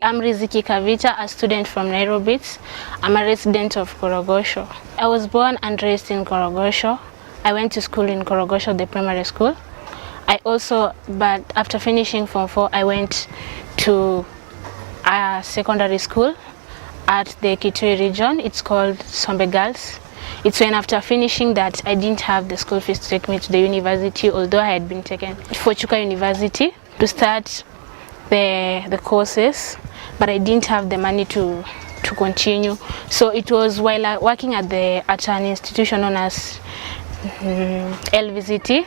I'm Riziki, a student from Nairobi. I'm a resident of Korogosho. I was born and raised in Korogosho. I went to school in Korogosho, the primary school. But after finishing Form 4, I went to a secondary school at the Kitui region. It's called Sombe Girls. It's when after finishing that I didn't have the school fees to take me to the university, although I had been taken for Chuka University to start the courses, but I didn't have the money to continue. So it was while working at an institution known as LVCT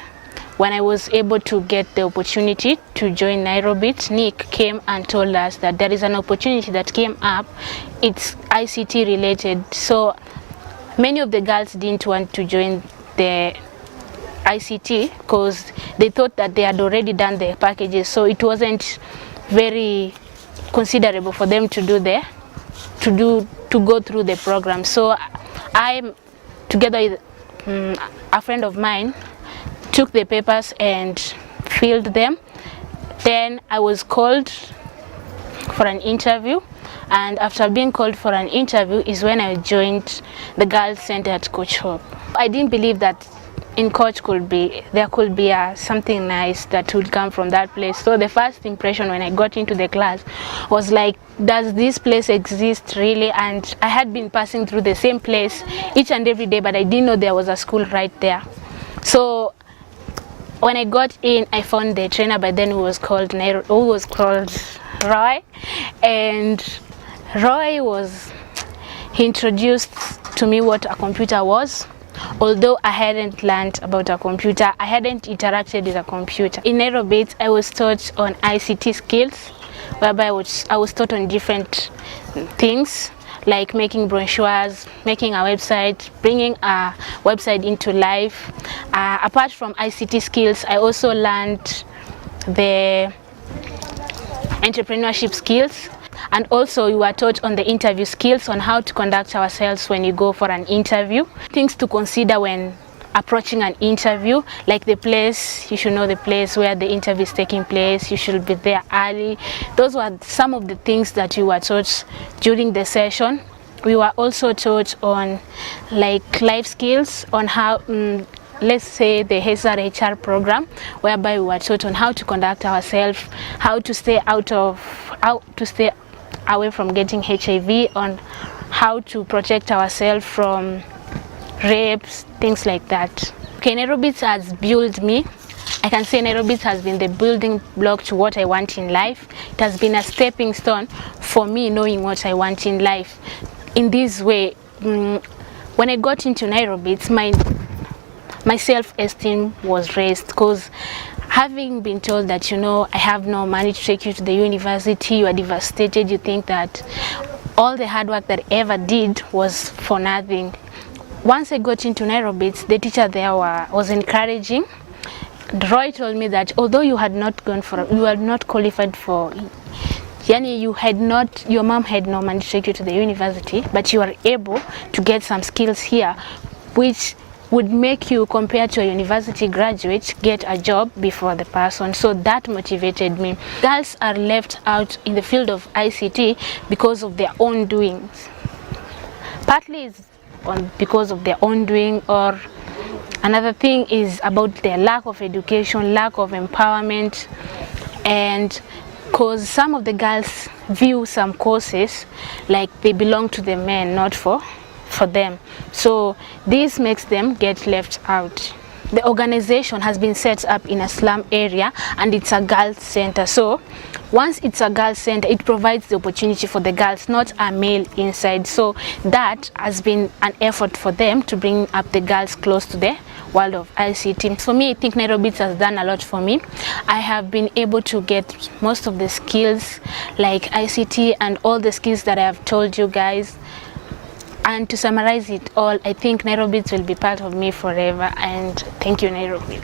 when I was able to get the opportunity to join Nairobi. Nick came and told us that there is an opportunity that came up. It's ICT related. So many of the girls didn't want to join the ICT because they thought that they had already done the packages, so it wasn't very considerable for them to go through the program. So I, together with a friend of mine, took the papers and filled them. Then I was called for an interview, and after being called for an interview is when I joined the Girls Center at Coach Hope. I didn't believe that in Coach there could be something nice that would come from that place. So the first impression when I got into the class was like, does this place exist really? And I had been passing through the same place each and every day, but I didn't know there was a school right there. So when I got in, I found the trainer by then who was called Roy, and Roy he introduced to me what a computer was. Although I hadn't learned about a computer, I hadn't interacted with a computer. In Nairobi, I was taught on ICT skills, whereby I was taught on different things, like making brochures, making a website, bringing a website into life. Apart from ICT skills, I also learned the entrepreneurship skills. And also we were taught on the interview skills, on how to conduct ourselves when you go for an interview. Things to consider when approaching an interview, like the place. You should know the place where the interview is taking place. You should be there early. Those were some of the things that we were taught during the session. We were also taught on like life skills, on how let's say the HR program, whereby we were taught on how to conduct ourselves, how to stay away from getting HIV, on how to protect ourselves from rapes, things like that. Okay, Nairobi has built me. I can say Nairobi has been the building block to what I want in life. It has been a stepping stone for me knowing what I want in life. In this way, when I got into Nairobi, my self-esteem was raised, because having been told that, I have no money to take you to the university, you are devastated, you think that all the hard work that I ever did was for nothing. Once I got into Nairobi, the teacher there was encouraging. Roy told me that although you had not qualified for, your mom had no money to take you to the university, but you are able to get some skills here, which would make you, compared to a university graduate, get a job before the person. So that motivated me. Girls are left out in the field of ICT because of their own doings. Partly it's because of their own doing, or another thing is about their lack of education, lack of empowerment, and because some of the girls view some courses like they belong to the men, not for them. So this makes them get left out. The organization has been set up in a slum area, and it's a girls center. So once it's a girls center, it provides the opportunity for the girls, not a male inside. So that has been an effort for them to bring up the girls close to the world of ICT. For me, I think Nairobi has done a lot for me. I have been able to get most of the skills like ICT and all the skills that I have told you guys. And to summarize it all, I think Nairobi will be part of me forever, and thank you, Nairobi.